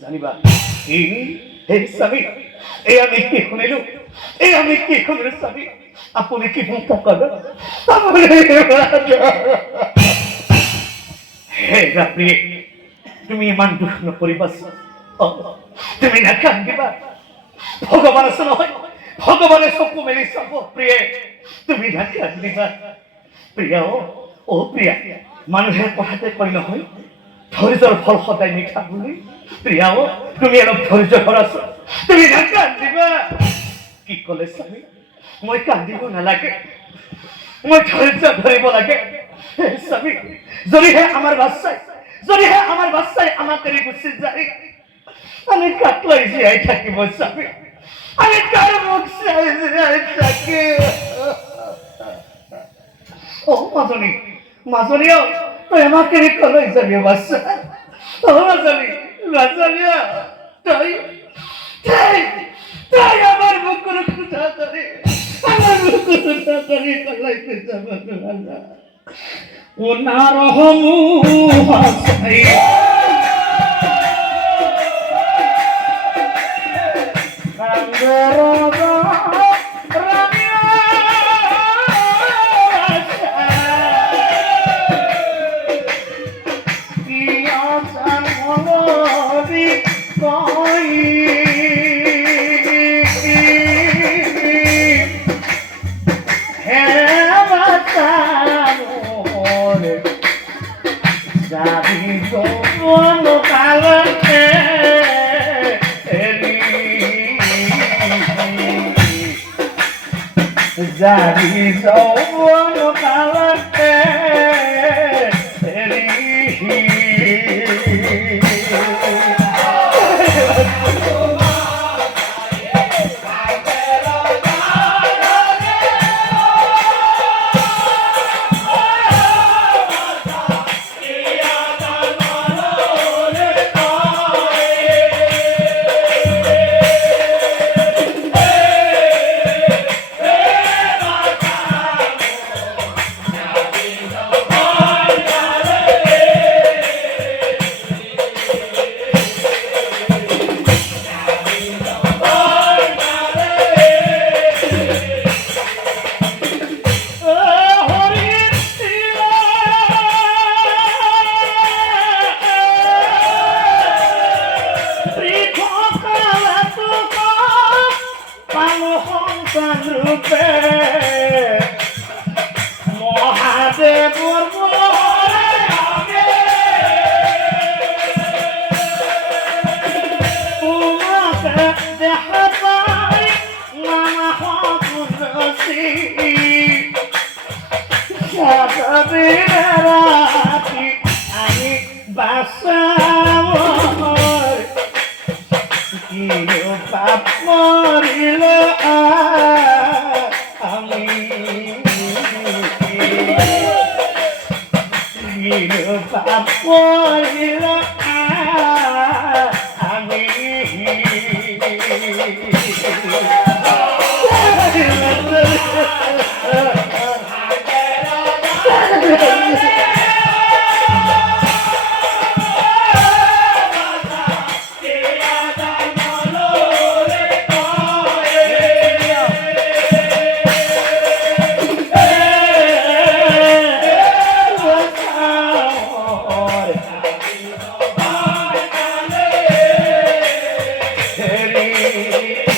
জানিবা এই এই স্বামী এই আমি কি শুনিলো এই আমি কি শুনিলো স্বামী আপুনি কি চিন্তা কৰে হে ৰাত্ৰি তুমি ইমান দুখ নকৰিবা তুমি নাকান্দিবা ভগৱান আছে নহয় ভগৱানে চকু মেলি চাব প্ৰিয়ে তুমি নাকান্দিবা প্ৰিয়া অ প্ৰিয়া মানুহে কথাতে কয় নহয় ধৈৰ্যৰ ফল সদায় মিঠা বুলি প্ৰিয়া তুমি অলপ ধৈৰ্য ধৰাচোন তুমি নাকান্দিবা কি ক'লে স্বামী মই কান্দিব নালাগে মই ধৈৰ্য ধৰিব লাগে স্বামী যদিহে আমাৰ বাচ্চাই আমাক এৰি গুচি যায় আমি কাক লৈ জীয়াই থাকিব স্বামী আমি কাৰ মুখ চাই জীয়াই থাকিম ও মাজনী তই আমাক এৰি কলৈ যাবি বাচ্চা ও মাজনী তাই আমার বুকুর খুঁটা ধরে কলাইতে যাবো ও না রহমু হাসাই Jadi sono kalate Hey